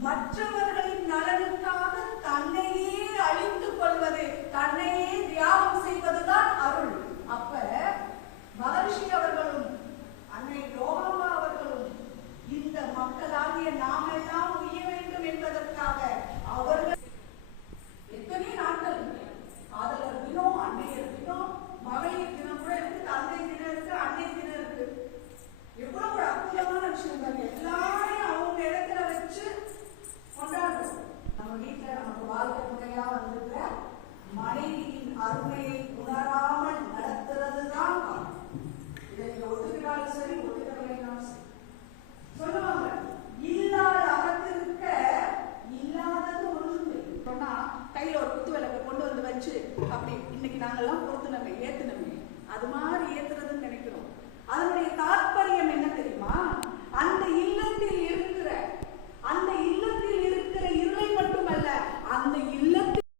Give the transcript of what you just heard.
மற்றவர்களின் நலனுக்காக தன்னையே அழித்துக் கொள்வது, தன்னையே தியாகம் செய்வதுதான் அருள். அப்ப மகர்ஷி அவர்களும் அன்னை யோகாம்பா அவர்களும் இந்த மக்களாகிய நாம் எல்லாம் உய்ய வேண்டும் என்பதற்காக அவர்கள் எத்தனை நாட்கள் ஆதலர் தினம், அன்னையர் தினம், மகளிர் தினம் கூட இருக்கு, தந்தை தினம் இருக்கு, அன்னை தினம் இருக்கு. எவ்வளவு ஒரு அற்புதமான விஷயங்கள் எல்லாரையும் அவங்க இடத்துல வச்சு கொண்டாடுறோம். நம்ம வீட்டுல நமக்கு வாழ்க்கை முறையா வந்திருக்கிற மனைவியின் அருமையை உணராமல் நடத்துறது தான் இதை நீங்க ஒத்துக்கிட்டாலும் சரி, ஒத்துக்கலைனாலும் சரி. சொல்லுவாங்க, இல்லாத அகத்திருக்க இல்லாதது ஒன்று சொன்னா கையில ஒரு குத்து விளக்க கொண்டு வந்து வச்சு அப்படி இன்னைக்கு நாங்கெல்லாம் பொறுத்துனமே ஏத்துனமே அது மாதிரி ஏத்துறதுன்னு நினைக்கிறோம். அதனுடைய தாற்பயம் என்ன தெரியுமா? அந்த இல்லத்தில் இருக்கிற இருளை மட்டுமல்ல, அந்த